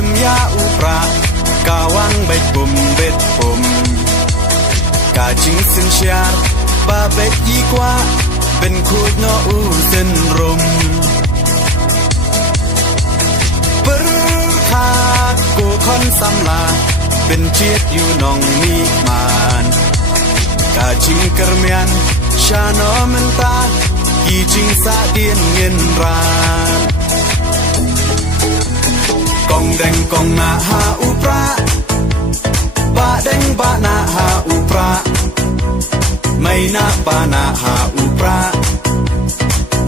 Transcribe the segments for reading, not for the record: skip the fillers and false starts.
จิมยาอุปรากาวังใบปุ่มเบ็ดปุ่มกาจิงสินชาร์บาเบ็ดยีกว่าเป็นคูดโนอูเส้นรมปรึกหากกูคอนสำลาเป็นเจียดอยู่นองมีมานกาจิงกระเมียนชาโนมันตากีจิงสาเดียนเงินรานกองแดงกองนาหาอุปราบาแดงบานาหาอุปราไม่นาปานาหาอุปรา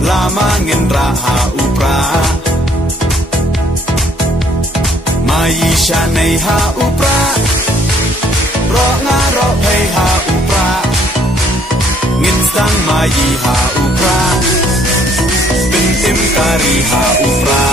ลามาเงินราหาอุปรามายิชาในหาอุปรารองารอเพหาอุปราเงินสังมายีหาอุปราเป็นเต็มการีหาอุปรา